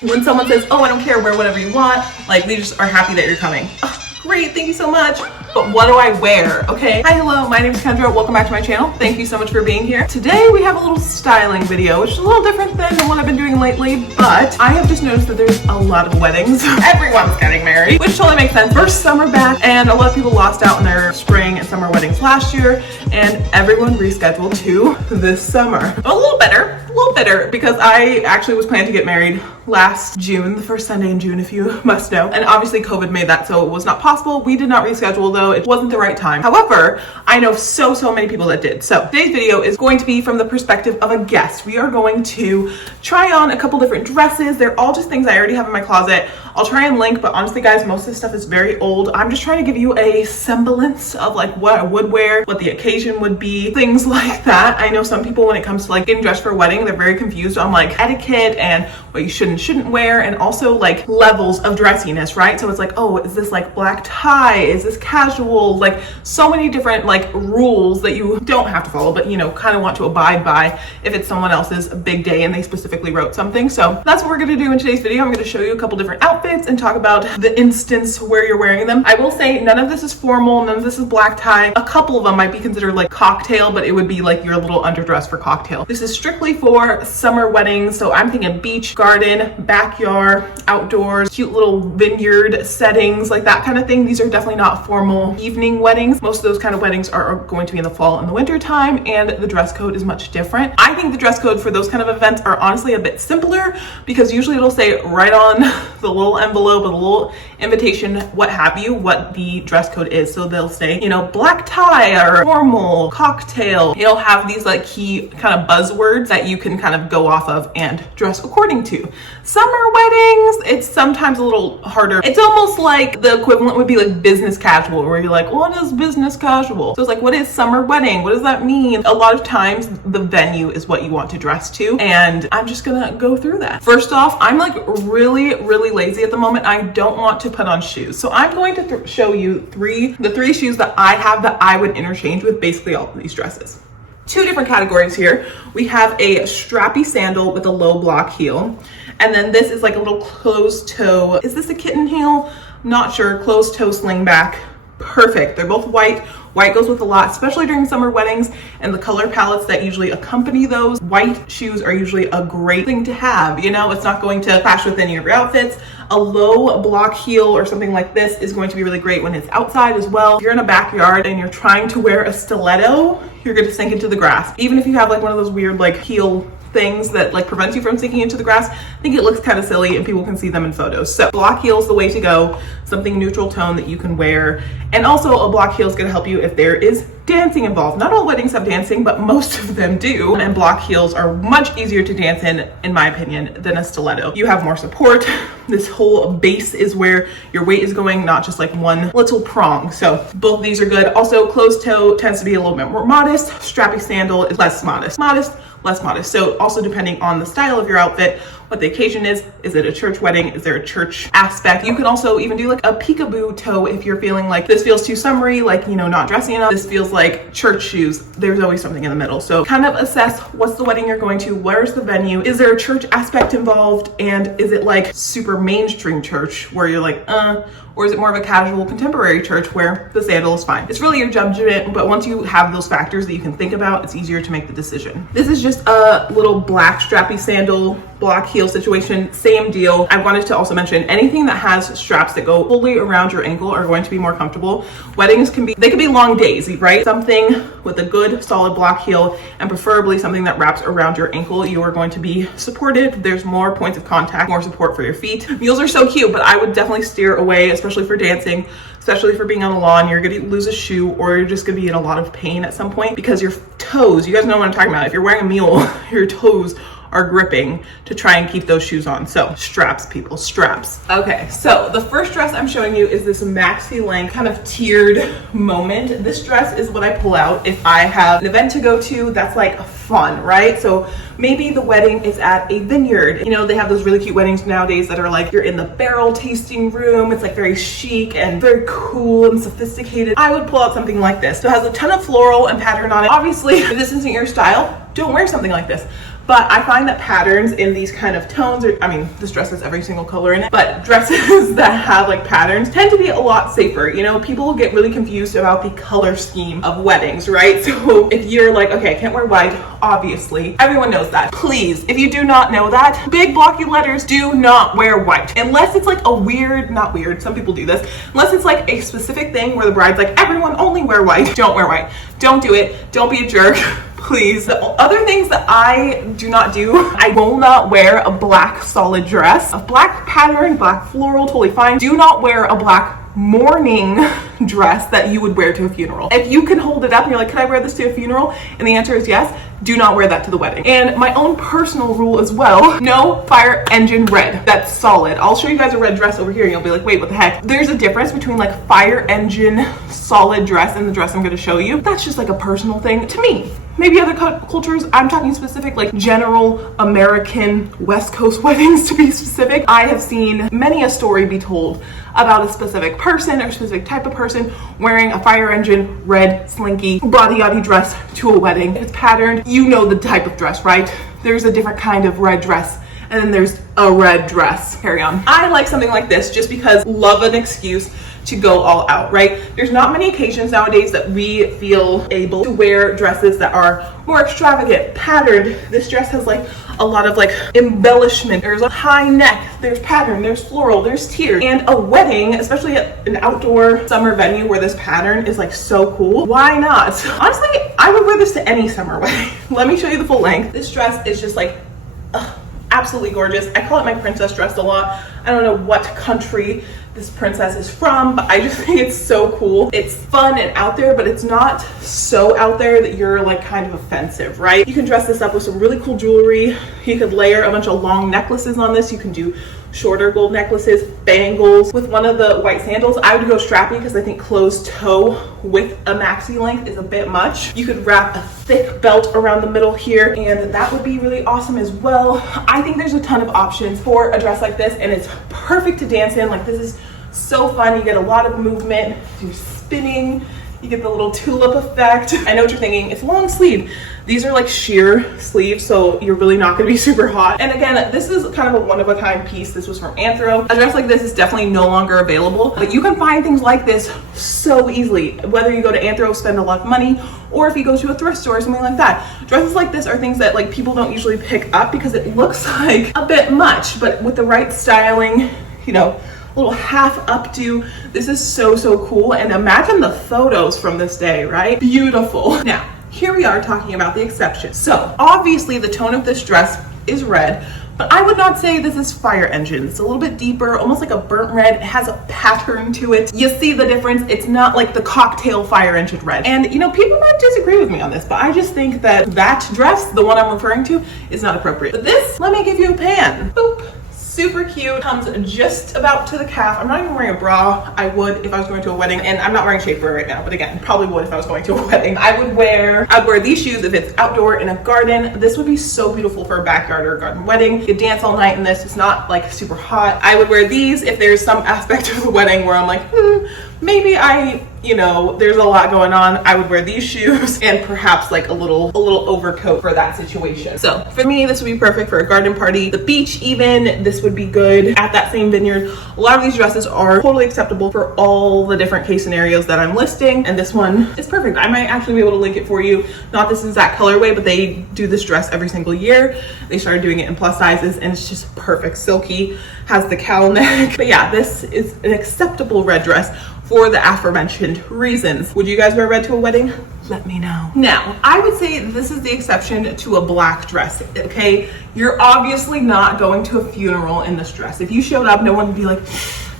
When someone says, oh, I don't care, wear whatever you want, like we just are happy that you're coming. Oh, great, thank you so much. But what do I wear? Okay. Hi, hello, my name is Kendra. Welcome back to my channel. Thank you so much for being here. Today we have a little styling video, which is a little different than what I've been doing lately, but I have just noticed that there's a lot of weddings. Everyone's getting married, which totally makes sense. First summer back, and a lot of people lost out on their spring and summer weddings last year, and everyone rescheduled to this summer. A little bitter because I actually was planning to get married last June, the first Sunday in June, if you must know. And obviously COVID made that so it was not possible. We did not reschedule though. It wasn't the right time. However, I know so many people that did. So today's video is going to be from the perspective of a guest. We are going to try on a couple different dresses. They're all just things I already have in my closet. I'll try and link, but honestly guys, most of this stuff is very old. I'm just trying to give you a semblance of like what I would wear, what the occasion would be, things like that. I know some people, when it comes to like getting dressed for a wedding, they're very confused on like etiquette and what you should and shouldn't wear, and also like levels of dressiness, right? So it's like, oh, is this like black tie? Is this casual? Like so many different like rules that you don't have to follow, but you know, kind of want to abide by if it's someone else's big day and they specifically wrote something. So that's what we're gonna do in today's video. I'm gonna show you a couple different outfits and talk about the instance where you're wearing them. I will say none of this is formal, none of this is black tie. A couple of them might be considered like cocktail, but it would be like your little underdress for cocktail. This is strictly for summer weddings, so I'm thinking beach, garden, backyard, outdoors, cute little vineyard settings, like that kind of thing. These are definitely not formal evening weddings. Most of those kind of weddings are going to be in the fall and the winter time, and the dress code is much different. I think the dress code for those kind of events are honestly a bit simpler, because usually it'll say right on the little envelope or the little invitation, what have you, what the dress code is. So they'll say, you know, black tie or formal, cocktail. It'll have these like key kind of buzzwords that you can kind of go off of and dress according to. Summer weddings, it's sometimes a little harder. It's almost like the equivalent would be like business casual, where you're like, what is business casual? So it's like, what is summer wedding? What does that mean? A lot of times the venue is what you want to dress to, and I'm just gonna go through that. First off, I'm like really lazy at the moment. I don't want to put on shoes. So I'm going to show you the three shoes that I have that I would interchange with basically all of these dresses. Two different categories here. We have a strappy sandal with a low block heel. And then this is like a little closed toe. Is this a kitten heel? Not sure. Closed toe sling back. Perfect. They're both white. White goes with a lot, especially during summer weddings, and the color palettes that usually accompany those. White shoes are usually a great thing to have. You know, it's not going to clash with any of your outfits. A low block heel or something like this is going to be really great when it's outside as well. If you're in a backyard and you're trying to wear a stiletto, you're going to sink into the grass. Even if you have like one of those weird like heel things that like prevents you from sinking into the grass, I think it looks kind of silly and people can see them in photos. So block heel is the way to go, something neutral tone that you can wear. And also a block heel is going to help you if there is dancing involved. Not all weddings have dancing, but most of them do. And block heels are much easier to dance in my opinion, than a stiletto. You have more support. This whole base is where your weight is going, not just like one little prong. So both of these are good. Also, closed toe tends to be a little bit more modest. Strappy sandal is less modest. Less modest. So also depending on the style of your outfit, what the occasion is it a church wedding? Is there a church aspect? You can also even do like a peekaboo toe if you're feeling like this feels too summery, like, you know, not dressy enough. This feels like church shoes. There's always something in the middle. So kind of assess what's the wedding you're going to, where's the venue, is there a church aspect involved, and is it like super mainstream church where you're like, or is it more of a casual contemporary church where the sandal is fine? It's really your judgment, but once you have those factors that you can think about, it's easier to make the decision. This is just a little black strappy sandal, block heel situation, same deal. I wanted to also mention anything that has straps that go fully around your ankle are going to be more comfortable. Weddings can be long days, right? Something with a good solid block heel, and preferably something that wraps around your ankle, you are going to be supported. There's more points of contact, more support for your feet. Mules are so cute, but I would definitely steer away, especially for dancing, especially for being on the lawn. You're gonna lose a shoe, or you're just gonna be in a lot of pain at some point because your toes, you guys know what I'm talking about. If you're wearing a mule, your toes are gripping to try and keep those shoes on. So straps, people, straps. Okay, so the first dress I'm showing you is this maxi length kind of tiered moment. This dress is what I pull out if I have an event to go to that's like fun, right? So maybe the wedding is at a vineyard. You know, they have those really cute weddings nowadays that are like, you're in the barrel tasting room. It's like very chic and very cool and sophisticated. I would pull out something like this. So it has a ton of floral and pattern on it. Obviously, if this isn't your style, don't wear something like this. But I find that patterns in these kind of tones, or, I mean, this dress has every single color in it, but dresses that have like patterns tend to be a lot safer. You know, people get really confused about the color scheme of weddings, right? So if you're like, okay, I can't wear white, obviously, everyone knows that. Please, if you do not know that, big blocky letters, do not wear white. Unless it's like a weird, not weird, some people do this, unless it's like a specific thing where the bride's like, everyone only wear white. Don't wear white. Don't do it. Don't be a jerk. Please. The other things that I do not do, I will not wear a black solid dress. A black pattern, black floral, totally fine. Do not wear a black mourning dress that you would wear to a funeral. If you can hold it up and you're like, can I wear this to a funeral? And the answer is yes, do not wear that to the wedding. And my own personal rule as well, no fire engine red. That's solid. I'll show you guys a red dress over here and you'll be like, wait, what the heck? There's a difference between like fire engine solid dress and the dress I'm gonna show you. That's just like a personal thing to me. Maybe other cultures, I'm talking specific, like general American West Coast weddings to be specific. I have seen many a story be told about a specific person or specific type of person wearing a fire engine red slinky body dress to a wedding. It's patterned. You know the type of dress, right? There's a different kind of red dress, and then there's a red dress. Carry on. I like something like this just because love an excuse to go all out, right? There's not many occasions nowadays that we feel able to wear dresses that are more extravagant, patterned. This dress has like a lot of like embellishment. There's a high neck, there's pattern, there's floral, there's tier. And a wedding, especially at an outdoor summer venue where this pattern is like so cool, why not? Honestly, I would wear this to any summer wedding. Let me show you the full length. This dress is just like, absolutely gorgeous. I call it my princess dress a lot. I don't know what country this princess is from, but I just think it's so cool. It's fun and out there, but it's not so out there that you're like kind of offensive, right? You can dress this up with some really cool jewelry. You could layer a bunch of long necklaces on this. You can do shorter gold necklaces, bangles. With one of the white sandals, I would go strappy because I think closed toe with a maxi length is a bit much. You could wrap a thick belt around the middle here, and that would be really awesome as well. I think there's a ton of options for a dress like this, and it's perfect to dance in. Like, this is so fun. You get a lot of movement, do spinning, you get the little tulip effect. I know what you're thinking, it's long sleeve. These are like sheer sleeves, so you're really not gonna be super hot. And again, this is kind of a one-of-a-kind piece. This was from Anthro. A dress like this is definitely no longer available, but you can find things like this so easily. Whether you go to Anthro, spend a lot of money, or if you go to a thrift store or something like that. Dresses like this are things that like people don't usually pick up because it looks like a bit much, but with the right styling, you know, little half updo. This is so cool. And imagine the photos from this day, right? Beautiful. Now, here we are talking about the exceptions. So obviously the tone of this dress is red, but I would not say this is fire engine. It's a little bit deeper, almost like a burnt red. It has a pattern to it. You see the difference? It's not like the cocktail fire engine red. And you know, people might disagree with me on this, but I just think that that dress, the one I'm referring to, is not appropriate. But this, let me give you a pan. Boop. Super cute, comes just about to the calf. I'm not even wearing a bra. I would if I was going to a wedding, and I'm not wearing shapewear right now, but again, probably would if I was going to a wedding. I'd wear these shoes if it's outdoor in a garden. This would be so beautiful for a backyard or a garden wedding. You could dance all night in this. It's not like super hot. I would wear these if there's some aspect of the wedding where I'm like, maybe you know, there's a lot going on. I would wear these shoes and perhaps like a little overcoat for that situation. So for me, this would be perfect for a garden party, the beach even. This would be good at that same vineyard. A lot of these dresses are totally acceptable for all the different case scenarios that I'm listing, and this one is perfect. I might actually be able to link it for you. Not this exact colorway, but they do this dress every single year. They started doing it in plus sizes, and it's just perfect. Silky, has the cowl neck. But yeah, this is an acceptable red dress for the aforementioned reasons. Would you guys wear red to a wedding? Let me know. Now, I would say this is the exception to a black dress, okay? You're obviously not going to a funeral in this dress. If you showed up, no one would be like,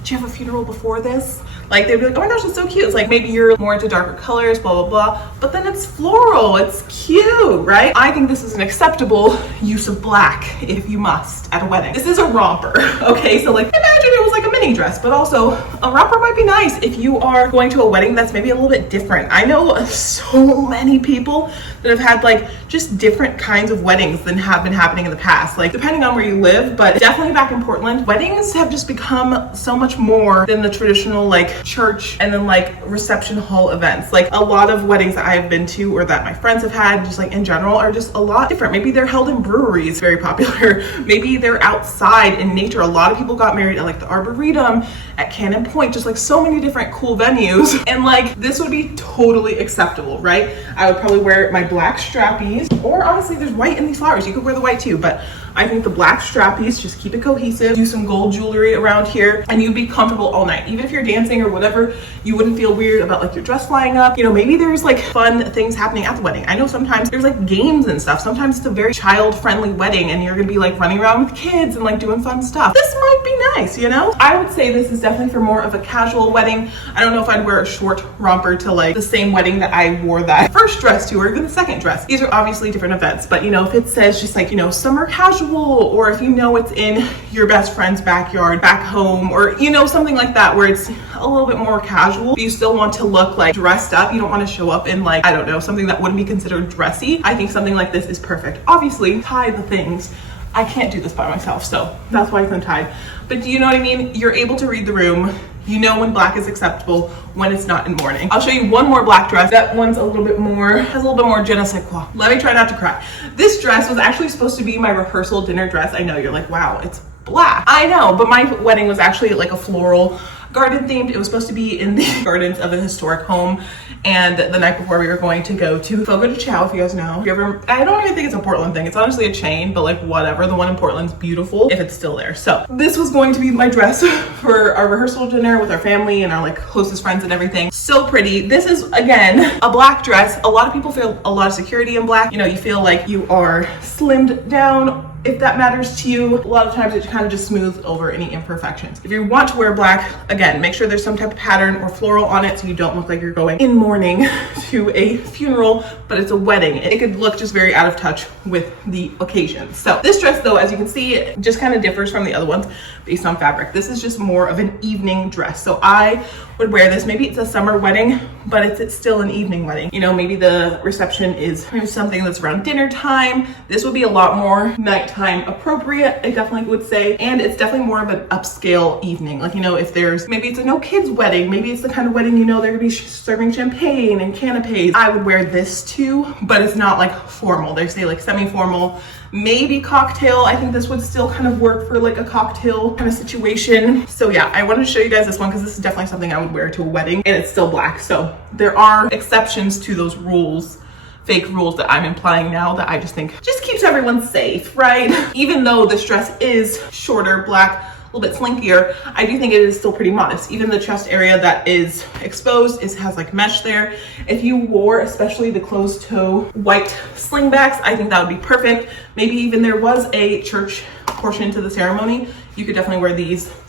did you have a funeral before this? Like, they'd be like, oh my gosh, it's so cute. It's like, maybe you're more into darker colors, blah, blah, blah. But then it's floral, it's cute, right? I think this is an acceptable use of black if you must at a wedding. This is a romper, okay? So like, imagine it was like a mini mini dress, but also a romper might be nice if you are going to a wedding that's maybe a little bit different. I know so many people that have had like just different kinds of weddings than have been happening in the past, like depending on where you live, but definitely back in Portland, weddings have just become so much more than the traditional like church and then like reception hall events. Like a lot of weddings that I've been to or that my friends have had, just like in general, are just a lot different. Maybe they're held in breweries, very popular. Maybe they're outside in nature. A lot of people got married at like the Arboretum, at Cannon Point, just like so many different cool venues. And like this would be totally acceptable, right? I would probably wear my black strappies, or honestly there's white in these flowers. You could wear the white too, but I think the black strappies, just keep it cohesive, do some gold jewelry around here, and you'd be comfortable all night. Even if you're dancing or whatever, you wouldn't feel weird about like your dress flying up. You know, maybe there's like fun things happening at the wedding. I know sometimes there's like games and stuff. Sometimes it's a very child-friendly wedding and you're gonna be like running around with kids and like doing fun stuff. This might be nice, you know? I would say this is definitely for more of a casual wedding. I don't know if I'd wear a short romper to like the same wedding that I wore that first dress to, or even the second dress. These are obviously different events, but you know, if it says just like, you know, summer casual, or if you know it's in your best friend's backyard, back home, or you know, something like that where it's a little bit more casual, but you still want to look like dressed up. You don't want to show up in like, I don't know, something that wouldn't be considered dressy. I think something like this is perfect. Obviously, tie the things. I can't do this by myself, so that's why it's untied. But do you know what I mean? You're able to read the room. You know when black is acceptable, when it's not in mourning. I'll show you one more black dress. That one's a little bit more, has a little bit more je ne sais quoi. Let me try not to cry. This dress was actually supposed to be my rehearsal dinner dress. I know, you're like, wow, it's black. I know, but my wedding was actually like a floral garden themed. It was supposed to be in the gardens of a historic home. And the night before we were going to go to Fogo de Chao, if you guys know. If you ever, I don't even think it's a Portland thing. It's honestly a chain, but like whatever. The one in Portland's beautiful if it's still there. So this was going to be my dress for our rehearsal dinner with our family and our like closest friends and everything. So pretty. This is again a black dress. A lot of people feel a lot of security in black. You know, you feel like you are slimmed down, if that matters to you. A lot of times it kind of just smooths over any imperfections. If you want to wear black, again, make sure there's some type of pattern or floral on it so you don't look like you're going in mourning to a funeral, but it's a wedding. It could look just very out of touch with the occasion. So this dress though, as you can see, it just kind of differs from the other ones based on fabric. This is just more of an evening dress. So I would wear this. Maybe it's a summer wedding, but it's still an evening wedding. You know, maybe the reception is maybe something that's around dinner time. This would be a lot more nighttime appropriate, I definitely would say. And it's definitely more of an upscale evening. Like, you know, if there's, maybe it's a no kids wedding, maybe it's the kind of wedding, you know, they're gonna be serving champagne and canapes. I would wear this too, but it's not like formal. They say like semi-formal, maybe cocktail. I think this would still kind of work for like a cocktail kind of situation. So yeah, I wanted to show you guys this one because this is definitely something I would wear to a wedding, and it's still black. So there are exceptions to those rules, fake rules that I'm implying now, that I just think just keeps everyone safe, right? Even though this dress is shorter, black, a little bit slinkier, I do think it is still pretty modest. Even the chest area that is exposed has like mesh there. If you wore especially the closed toe white slingbacks, I think that would be perfect. Maybe even there was a church portion to the ceremony, you could definitely wear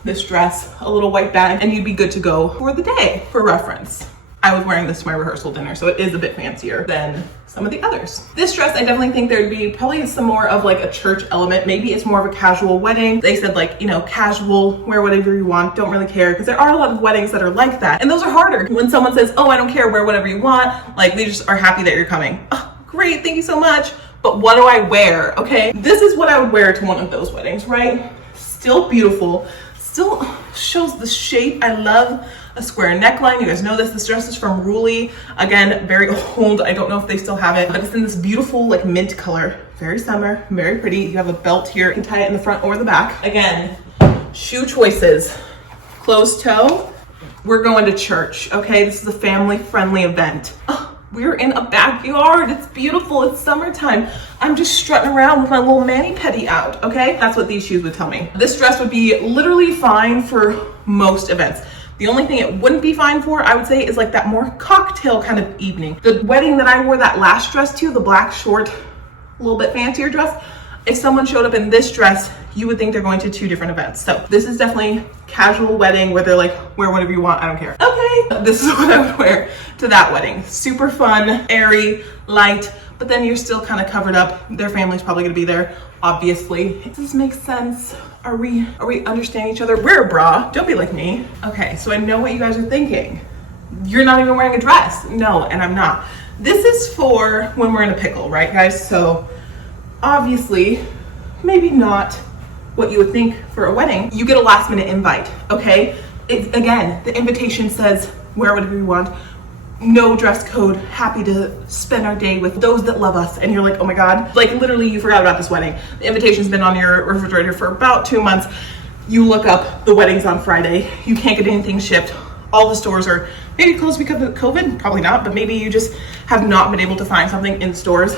this dress, a little white bag, and you'd be good to go for the day. For reference, I was wearing this to my rehearsal dinner, so it is a bit fancier than some of the others. This dress, I definitely think there'd be probably some more of like a church element. Maybe it's more of a casual wedding. They said like, you know, casual, wear whatever you want, don't really care, because there are a lot of weddings that are like that. And those are harder. When someone says, oh, I don't care, wear whatever you want, like they just are happy that you're coming. Oh, great, thank you so much. But what do I wear, okay? This is what I would wear to one of those weddings, right? Still beautiful, still shows the shape. I love a square neckline. You guys know this. This dress is from Ruli. Again, very old. I don't know if they still have it, but it's in this beautiful like mint color. Very summer, very pretty. You have a belt here. You can tie it in the front or the back. Again, shoe choices. Closed toe. We're going to church, okay? This is a family-friendly event. Oh, we're in a backyard. It's beautiful. It's summertime. I'm just strutting around with my little mani-pedi out, okay? That's what these shoes would tell me. This dress would be literally fine for most events. The only thing it wouldn't be fine for, I would say, is like that more cocktail kind of evening. The wedding that I wore that last dress to, the black short, a little bit fancier dress, if someone showed up in this dress, you would think they're going to 2 different events. So this is definitely casual wedding where they're like, wear whatever you want, I don't care. Okay, this is what I would wear to that wedding. Super fun, airy, light, but then you're still kind of covered up. Their family's probably gonna be there, obviously. Does this make sense? Are we understanding each other? Wear a bra, don't be like me. Okay, so I know what you guys are thinking. You're not even wearing a dress. No, and I'm not. This is for when we're in a pickle, right guys? So obviously, maybe not what you would think for a wedding. You get a last minute invite, okay? Again, the invitation says, wear whatever you want, no dress code, happy to spend our day with those that love us. And you're like, oh my God, like literally you forgot about this wedding. The invitation's been on your refrigerator for about 2 months. You look up, the wedding's on Friday. You can't get anything shipped. All the stores are maybe closed because of COVID, probably not, but maybe you just have not been able to find something in stores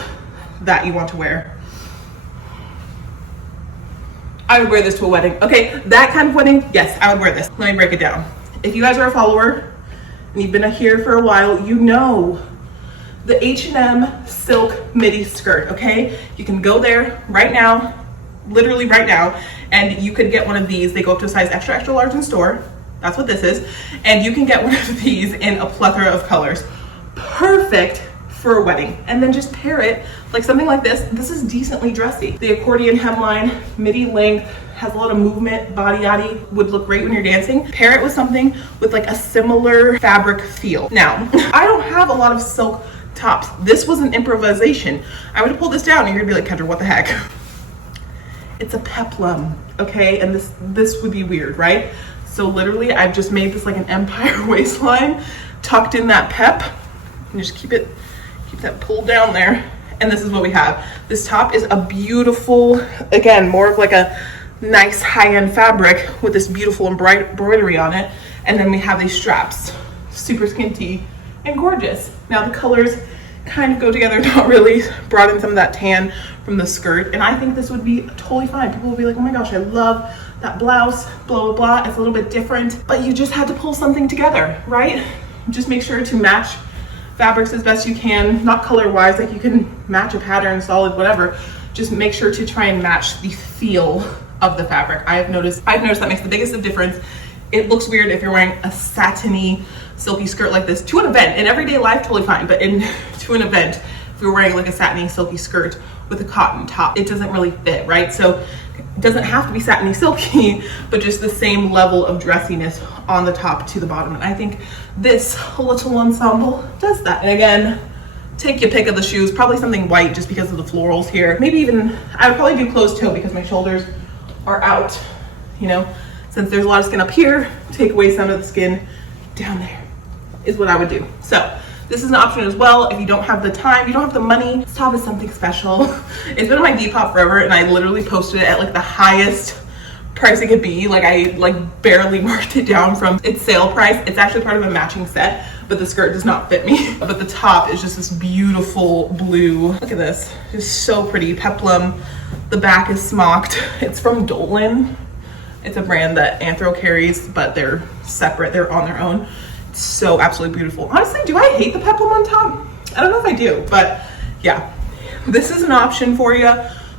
that you want to wear. I would wear this to a wedding. Okay, that kind of wedding, yes, I would wear this. Let me break it down. If you guys are a follower and you've been here for a while, you know the H&M silk midi skirt, okay? You can go there right now, literally right now, and you could get one of these. They go up to a size extra, extra large in store. That's what this is. And you can get one of these in a plethora of colors. Perfect for a wedding. And then just pair it like something like this. This is decently dressy. The accordion hemline, midi length, has a lot of movement, body yaddy, would look great when you're dancing. Pair it with something with like a similar fabric feel. Now, I don't have a lot of silk tops. This was an improvisation. I would pull this down and you're gonna be like, Kendra, what the heck? It's a peplum, okay? And this would be weird, right? So literally, I've just made this like an empire waistline, tucked in that pep, and just keep that pulled down there. And this is what we have. This top is a beautiful, again, more of like a nice high-end fabric with this beautiful embroidery on it. And then we have these straps, super skinty and gorgeous. Now the colors kind of go together, not really. Brought in some of that tan from the skirt. And I think this would be totally fine. People will be like, oh my gosh, I love that blouse, blah, blah, blah. It's a little bit different, but you just had to pull something together, right? Just make sure to match fabrics as best you can, not color-wise, like you can match a pattern, solid, whatever. Just make sure to try and match the feel of the fabric. I've noticed that makes the biggest of difference. It looks weird if you're wearing a satiny, silky skirt like this to an event. In everyday life, totally fine, but to an event, if you're wearing like a satiny, silky skirt with a cotton top, it doesn't really fit, right? So it doesn't have to be satiny, silky, but just the same level of dressiness on the top to the bottom. And I think this little ensemble does that. And again, take your pick of the shoes, probably something white just because of the florals here. Maybe even, I would probably do closed toe because my shoulders are out, you know? Since there's a lot of skin up here, take away some of the skin down there is what I would do. So this is an option as well. If you don't have the time, you don't have the money, this top is something special. It's been on my Depop forever and I literally posted it at like the highest price it could be. Like I barely marked it down from its sale price. It's actually part of a matching set, but the skirt does not fit me. But the top is just this beautiful blue. Look at this, it's so pretty, peplum. The back is smocked. It's from Dolan. It's a brand that Anthro carries, but they're separate, they're on their own. It's so absolutely beautiful. Honestly, do I hate the peplum on top? I don't know if I do, but yeah. This is an option for you.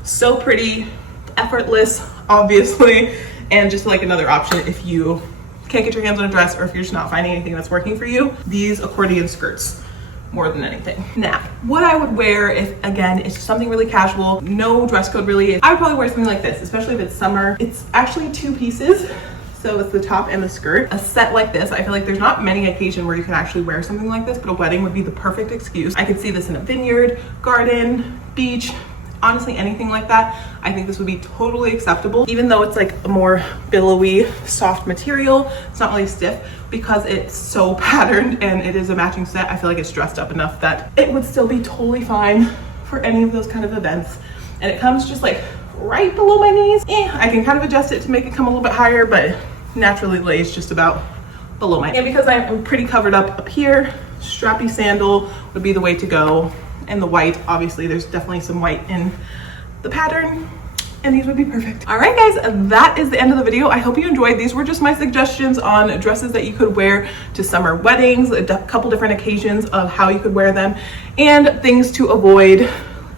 So pretty, effortless, obviously, and just like another option if you can't get your hands on a dress or if you're just not finding anything that's working for you. These accordion skirts, more than anything. Now, what I would wear if, again, it's something really casual, no dress code really, I would probably wear something like this, especially if it's summer. It's actually 2 pieces. So it's the top and the skirt. A set like this, I feel like there's not many occasions where you can actually wear something like this, but a wedding would be the perfect excuse. I could see this in a vineyard, garden, beach, honestly anything like that. I think this would be totally acceptable. Even though it's like a more billowy, soft material, it's not really stiff because it's so patterned and it is a matching set. I feel like it's dressed up enough that it would still be totally fine for any of those kind of events. And it comes just like right below my knees. I can kind of adjust it to make it come a little bit higher, but naturally lays just about below my knee. And because I'm pretty covered up here, strappy sandal would be the way to go. And the white, obviously there's definitely some white in the pattern and these would be perfect. All right guys, that is the end of the video. I hope you enjoyed. These were just my suggestions on dresses that you could wear to summer weddings, a couple different occasions of how you could wear them and things to avoid.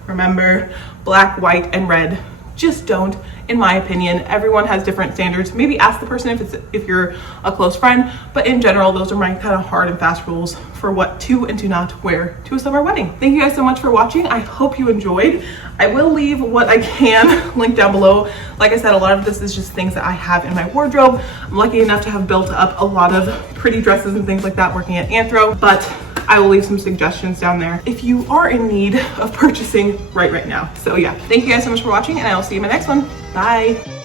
Remember, black, white, and red just don't. In my opinion, everyone has different standards. Maybe ask the person if you're a close friend, but in general, those are my kind of hard and fast rules for what to and to not wear to a summer wedding. Thank you guys so much for watching. I hope you enjoyed. I will leave what I can linked down below. Like I said, a lot of this is just things that I have in my wardrobe. I'm lucky enough to have built up a lot of pretty dresses and things like that working at Anthro, but I will leave some suggestions down there if you are in need of purchasing right now. So yeah, thank you guys so much for watching, and I will see you in my next one. Bye.